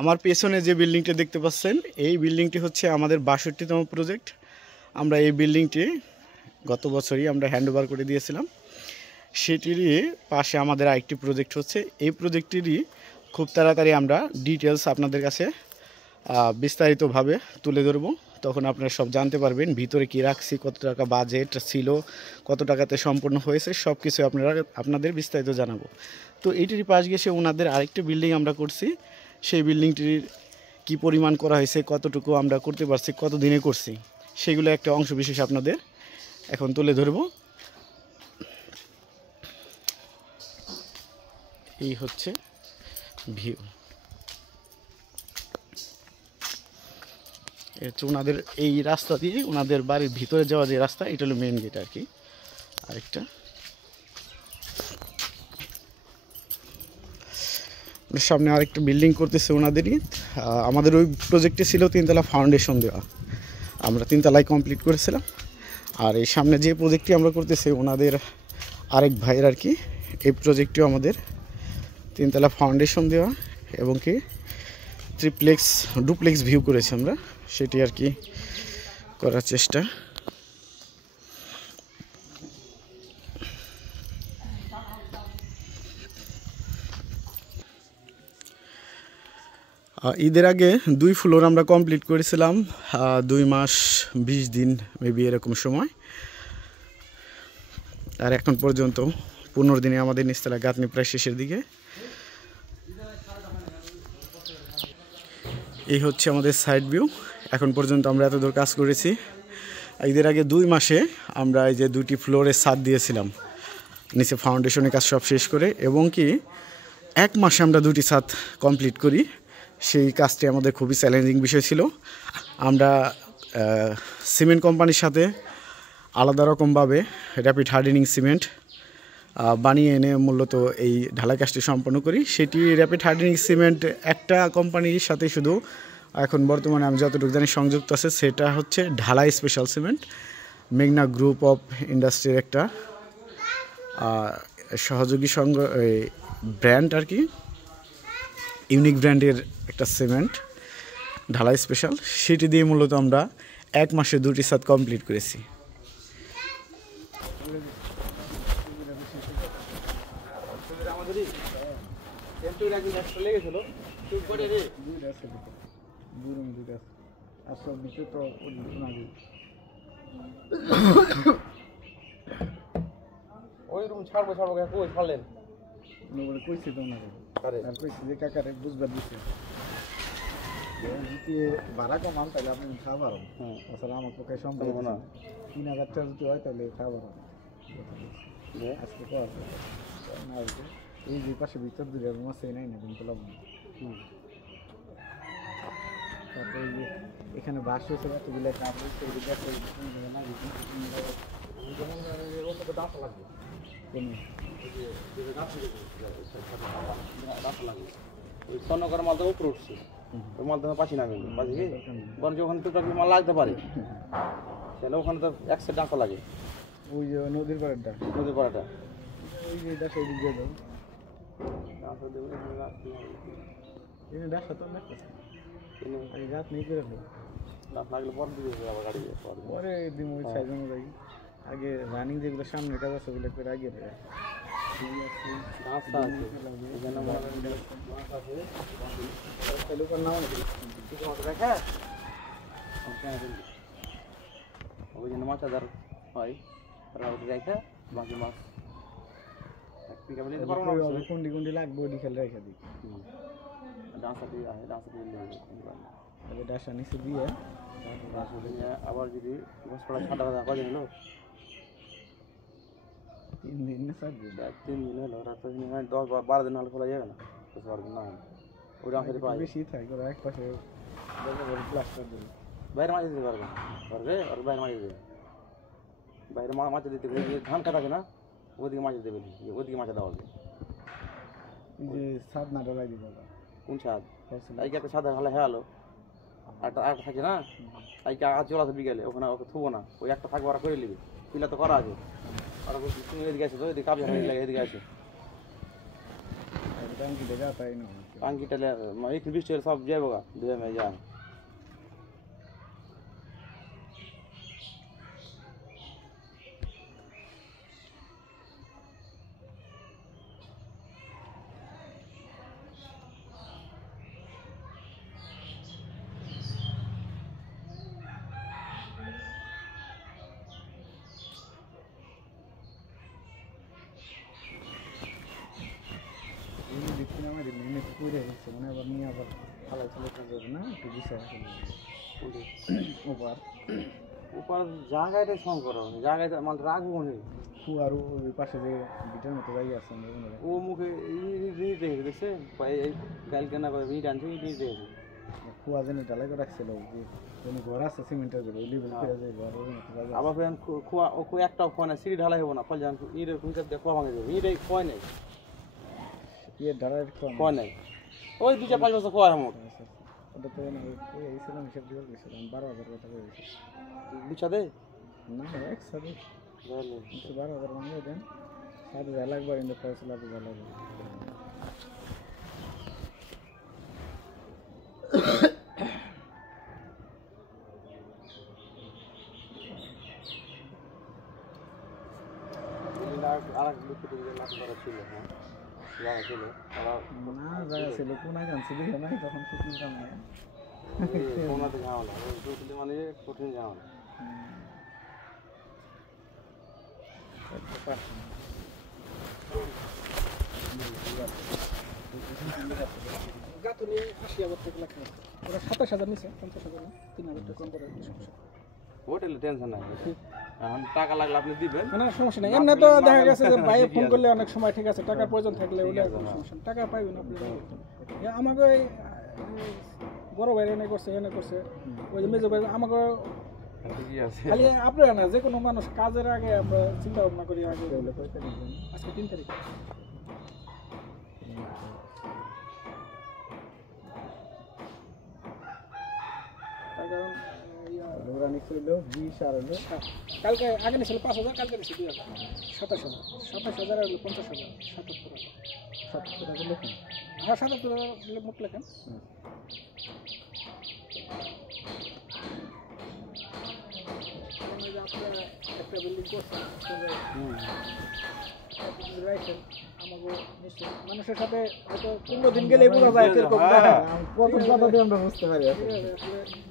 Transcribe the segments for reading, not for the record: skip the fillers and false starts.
আমার পেছনে যে বিল্ডিংটি দেখতে পাচ্ছেন এই বিল্ডিংটি হচ্ছে আমাদের ৬২তম প্রজেক্ট। আমরা এই বিল্ডিংটি গত বছরই আমরা হ্যান্ডওভার করে দিয়েছিলাম। সেটিরই পাশে আমাদের আরেকটি প্রজেক্ট হচ্ছে। এই প্রজেক্টেরই খুব তাড়াতাড়ি আমরা ডিটেলস আপনাদের কাছে বিস্তারিতভাবে তুলে ধরব। তখন আপনারা সব জানতে পারবেন ভিতরে কী রাখছি, কত টাকা বাজেট ছিল, কত টাকাতে সম্পূর্ণ হয়েছে, সব কিছু আপনাদের বিস্তারিত জানাবো। তো এইটির পাশ গেছে ওনাদের আরেকটি বিল্ডিং আমরা করছি। সেই বিল্ডিংটির কি পরিমাণ করা হয়েছে, কতটুকু আমরা করতে পারছি, কত দিনে করছি, সেগুলো একটা অংশ বিশেষ আপনাদের এখন তুলে ধরব। এই হচ্ছে ভিউ। হচ্ছে ওনাদের এই রাস্তা দিয়ে ওনাদের বাড়ির ভিতরে যাওয়া যে রাস্তা, এটা হলো মেন গেট আর কি। আরেকটা সামনে আরেকটা বিল্ডিং করতেছে ওনাদেরই। আমাদের ওই প্রজেক্টে ছিল 3তলা ফাউন্ডেশন দেওয়া, আমরা 3তলায় কমপ্লিট করেছিলাম। আর এই সামনে যে প্রজেক্টটি আমরা করতেছি ওনাদের আরেক ভাইয়ের আর কি। এই প্রজেক্টটিও আমাদের 3তলা ফাউন্ডেশন দেওয়া এবং কি ডুপ্লেক্স ভিউ করেছি আমরা, সেটি আর কি করার চেষ্টা। ঈদের আগে 2 ফ্লোর আমরা কমপ্লিট করেছিলাম, 2 মাস 20 দিন মেবি এরকম সময়। আর এখন পর্যন্ত 15 দিনে আমাদের নিচতলা গাঁথনি প্রায় শেষের দিকে। এই হচ্ছে আমাদের সাইড ভিউ। এখন পর্যন্ত আমরা এতদূর কাজ করেছি। ঈদের আগে 2 মাসে আমরা এই যে 2টি ফ্লোরে ছাদ দিয়েছিলাম, নিচে ফাউন্ডেশনের কাজ সব শেষ করে, এবং কি 1 মাসে আমরা 2টি ছাদ কমপ্লিট করি। সেই কাজটি আমাদের খুবই চ্যালেঞ্জিং বিষয় ছিল। আমরা সিমেন্ট কোম্পানির সাথে আলাদা রকমভাবে র্যাপিড হার্ডেনিং সিমেন্ট বানিয়ে এনে মূলত এই ঢালাই কাজটি সম্পন্ন করি। সেটি র্যাপিড হার্ডেনিং সিমেন্ট একটা কোম্পানির সাথে শুধু এখন বর্তমানে আমি যতটুকু জানি সংযুক্ত আছে, সেটা হচ্ছে ঢালাই স্পেশাল সিমেন্ট। মেঘনা গ্রুপ অফ ইন্ডাস্ট্রির একটা সহযোগী ব্র্যান্ড আর কি, ইউনিক ব্র্যান্ডের একটা সিমেন্ট ঢালাই স্পেশাল। সেটি দিয়ে মূলত আমরা 1 মাসে 2টি ছাদ কমপ্লিট করেছি। ওই রুম ছাড়বো কই ছাড়লেন কইছি তো ওনাকে, আর কইছি যে কাকারে বুঝবার দিচ্ছে ভাড়া কমান, তাহলে আপনি খাওয়া পারেন। আসলে আমার পক্ষে সম্ভব না, 3000 টাকা যদি হয় তাহলে খাওয়া পারেন। আজকে এই যে পাশে ভিতর 2 রুম আছে, নাই না কিন্তু তারপরে যে এখানে বাস হয়েছে কতগুলো কাজ হয়েছে, ওই স্বর্ণকার মালটা উপরে উঠছে, ওই মালটা পাশি না কিন্তু পাশি বরং ওখানে টুকটাক মাল লাগতে পারে, তাহলে ওখানে তো 1 সেট ডাঁকা লাগে। ওই যে নদীর পাড়াটা ওই যে ডাকা দিক দিয়ে দাও, ডাকা তো গাছ নেই করে লাগলে পরে দিবে আবার গাড়ি পরে দিন ওই সাইজ অনুযায়ী। আগে রানিং যেগুলো সামনে কাজ আছে ওগুলো করে আগে ওই জন্য মাছ আদার হয় রেখে বাকি মাছ কুন্ডি কুন্ডি লাগবে, ওটি খেলে রেখে দিই। ডাসা নিচে দিয়ে আবার যদি সাদা কথা কদিন হলো 3 দিন না 4 দিন, 3 দিন হলো, 10-12 দিন হলে খোলা যাবে না, 10-12 দিন না ওই রাস্তাটি পাই বেশি থাকে। ওরা এক পাশে প্লাস্টার দেবে, বাইরে মাছ দিতে পারবে আর বাইরে মাছ দেবে, বাইরে মাছ দিতে ধান কাটা আছে না, ওদিকে মাছ দেবে, ওদিকে মাছ দেওয়া হবে। যে ছাদ না ঢালাই দিবে, কোন ছাদ? এই একটা ছাদ হলে হ্যাঁ আলো একটা থাকে না, এইটা আজ চলে আসে বিকেলে, ওখানে ওকে থুবো না, ওই একটা থাকবে ওরা করে নিবে, পিলা তো করা আছে, ওরা তুমি এদিকে আসে তো এদিকে কাজ এদিকে আসে ট্যাঙ্কি দেখা তাই না টাঙ্কিটা একটু বৃষ্টি হলে সব যাবো গা ধুয়ে মেয়ে যায় দেখছি না আমাদের মেনে করে গেছে মানে আবার নিয়ে আবার ফালাই চলে যাবে না একটু বিষয় ওবার উপর জায়গাটা সঙ্গ করো জায়গাটা মানে রাখবো মনে আর ওই পাশে যে বিটার মতো জায়গা আছে আমরা মনে হয় ও মুখে দেখেছে দেখছে এই কালকে না করে ভিড় আনছে দেখেছে কুয়া যেন ঢালাই করে রাখছিল যে কোনো ঘর আছে সিমেন্টের ঘর ওই লেভেল করে যায় ঘর ওই মতো জায়গা আবার ফের খোয়া ও একটাও খোয়া না সিঁড়ি ঢালাই হবো না ফল জান ইটের খুঁজে দিয়ে খোয়া ভাঙে যাবে ইটে খোয়া নেই ইয়ে ঢালাই কম খোয়া নেই ওই 2-5 বছর খোয়া আমার ওটা তো না ওই এইছিলাম হিসাব দিয়ে গেছিলাম 12,000 টাকা করে গেছে বিছাদে না একসাথে 12,000 ভাঙে দেন 7,000 লাগবে ইন্দু পয়সা লাগবে ভালো আর লোক লাভ করা ছিল হ্যাঁ জায়গা ছিল না জায়গা ছিল কোন গান ছিল না তখন শুটিং কাম না কোনাতে ঝামেলা ওই মানে কঠিন ঝামেলা গাতুনি 80,000 টাকা লাগবে ওরা 27,000 নিছে 50,000 না 3,000 টাকা কম করে সমস্যা হোটেলে টেনশন নাই এখন টাকা লাগলে আপনি দিবেন না সমস্যা নাই এমনি তো দেখা গেছে যে ভাই ফোন করলে অনেক সময় ঠিক আছে টাকার প্রয়োজন থাকলে ওটা কোনো সমস্যা না টাকা পাইবেন আপনি আমাকে বড় ভাই এনে করছে ওই যে মেজো ভাই আমাকে খালি আপনারা না যে কোনো মানুষ কাজের আগে আমরা চিন্তা ভাবনা করি আগে আজকে 3 তারিখ কারণ লোরানি ছিল 20 আর হলো কালকে আগে নিয়েছিল 5,000 কালকে নিয়েছিল 2,000 27,000 আর 50,000 77 টাকা লেখেন হ্যাঁ 77 মোট লেখেন আপনারা একটা বিল্ডিং করছেন রাইছেন আমাকে নিশ্চয়ই মানুষের সাথে হয়তো 15 দিন গেলেই বোঝা যায় কিরকম প্রথম কথা দিয়ে আমরা বুঝতে পারি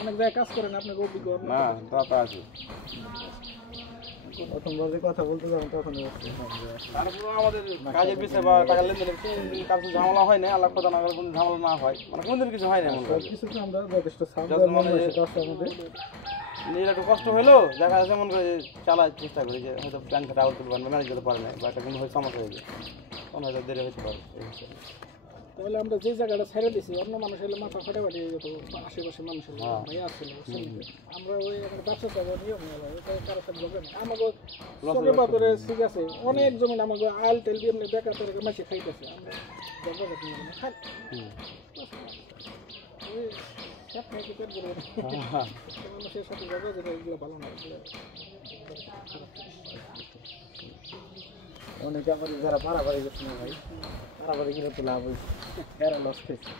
অনেক জায়গায় কাজ করেন আপনাকে অভিজ্ঞ না তা আছে প্রথমবার যে কথা বলতে যাবেন তখন তারপরে আমাদের কাজের বিষয়ে বা টাকা লেনদেনের কাজ ঝামেলা হয় না আল্লাহ কথা না করে কোনো ঝামেলা না হয় মানে কোনদিন কিছু হয় না এমন কিছু আমরা যথেষ্ট সাবধান আছে আমাদের নিজের একটু কষ্ট হলো দেখা যাচ্ছে মন করে চালার চেষ্টা করি যে হয়তো ব্যাংক থেকে আউট করতে পারবে ম্যানেজ করতে পারে না বা একটা কোনো হয়তো সমস্যা হয়ে যায় তখন হয়তো দেরি হতে পারে তাহলে আমরা যে জায়গাটা ছেড়ে দিছি অন্য মানুষ হলে মাথা ফাটাফাটি হয়ে যেত আশেপাশে মানুষ হলে ভাই আসছিল আমরা ওই ব্যবসা চাবো নিয়ম নেই ভাই ওটা কারোর সাথে হবে না আমাকে চোখে পাথরে ঠিক আছে অনেক জমিন আমাকে আল তেল দিয়ে এমনি বেকার করে মাসে খাইতেছে আমরা যোগাযোগ নিয়ে না খাই ওই সব খাই কি পেট ভরে মানুষের সাথে যোগাযোগ এগুলো ভালো না অনেকে আমার যারা পারাবাড়ি করছে না ভাই পারাবাড়ি করে তো লাভ হয়েছে এরা লস খেয়েছে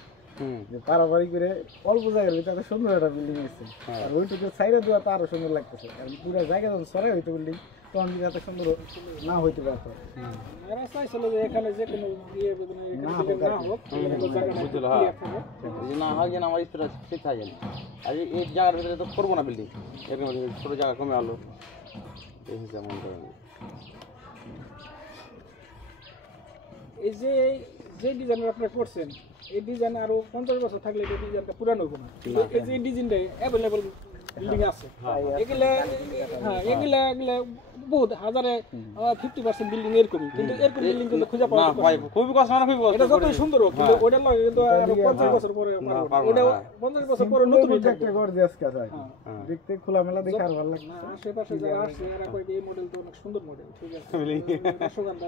যে পারাবাড়ি করে অল্প জায়গার ভিতরে সুন্দর একটা বিল্ডিং আছে আর ওইটুকু সাইডে দেওয়া তো আরো সুন্দর লাগতেছে আর পুরো জায়গা যখন সরাই হইতো বিল্ডিং তখন কিন্তু এত সুন্দর না হইতে পারতো এরা চাইছিল যে এখানে যে কোনো ইয়ে না হোক না হয় যেন আমার ইচ্ছাটা ঠিক থাকে না আর এই জায়গার ভিতরে তো করবো না বিল্ডিং এরকম ছোটো জায়গা কমে আলো এই হিসাবে মনে করেন এই যে যে ডিজাইন আপনারা করছেন এই ডিজাইন আরো 50 বছর থাকলে এই ডিজাইনটা পুরানো হবে না এই যে ডিজাইনটা अवेलेबल বিল্ডিং আছে এগুলা হ্যাঁ এগুলা বহুত হাজারে 50% বিল্ডিং এরকম কিন্তু এরকম বিল্ডিং কিন্তু খুঁজে পাওয়া না ভাই খুবই কষ্ট না খুবই কষ্ট এটা যতই সুন্দর হোক কিন্তু ওটা লাগে কিন্তু আরো 50 বছর পরে ওটা 50 বছর পরে নতুন একটা ঘর দিয়ে আজকে আছে দেখতে খোলামেলা দেখে আর ভালো লাগে না আশেপাশে যারা আসছে এরা কই এই মডেল তো অনেক সুন্দর মডেল ঠিক আছে সুগন্ধা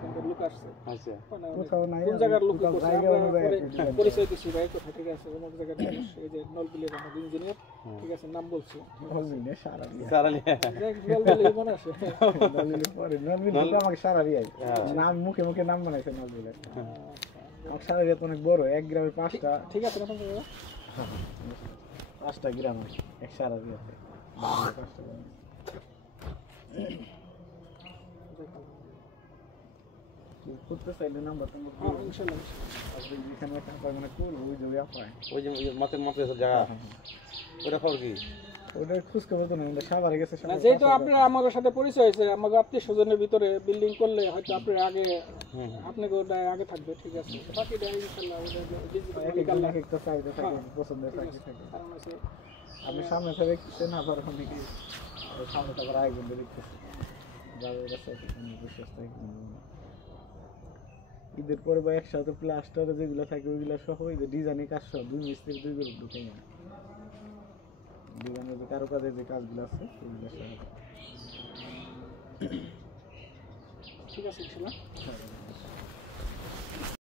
সুন্দর লুক আসছে আচ্ছা কোথাও নাই কোন জায়গার লুক করছে আমরা পরিচয় দিছি ভাই কোথা থেকে আছে অমুক জায়গার মানুষ এই যে নলবিলের আমাদের ইঞ্জিনিয়ার ঠিক আছে নাম বলছি নলবিলে সারা সারালি নলবিলে মনে আছে নলবিলে পরে নলবিলে আমাকে সারা দিয়ে নাম মুখে মুখে নাম বানাইছে নলবিলে আমার সারা এরিয়া তো অনেক বড়, এক গ্রামে 5টা ঠিক আছে না পঞ্চাশ হাজার? 5টা গ্রাম আছে এক সারা এরিয়াতে। 5টা গ্রাম। করতে চাইলে নাম্বার তো হ্যাঁ ইনশাল্লাহ। আপনি যেখানে একটা পায় মানে করবো ওই যে পায় ওই যে মাতে মাতে জায়গা ওটা খবর কি ওটা খুঁজ খবর তো না, আমরা সাভারে গেছে না যেহেতু আপনার আমার সাথে পরিচয় হয়েছে, আমাকে আত্মীয় স্বজনের ভিতরে বিল্ডিং করলে হয়তো আপনার আগে আপনাকে ওটা আগে থাকবে, ঠিক আছে। বাকিটা ইনশাল্লাহ এক একজন এক একটা চাহিদা থাকে, পছন্দের চাকরি থাকে। কারণ আছে আপনি সামনে থেকে দেখতেছেন, আবার অনেকে সামনে থাকার আয়োজন দেখতেছে যাদের কাছে বিশ্বাস থাকে। ঈদের পরে বা একসাথে প্লাস্টারে যেগুলো থাকে ওইগুলো সহ ওই যে ডিজাইনের কাজ সহ 2 মিস্ত্রি 2 করে ঢুকে না, ডিজাইনের যে কারুকাজের যে কাজগুলো আছে ওইগুলো সহ। ঠিক আছে ইনশাল্লাহ।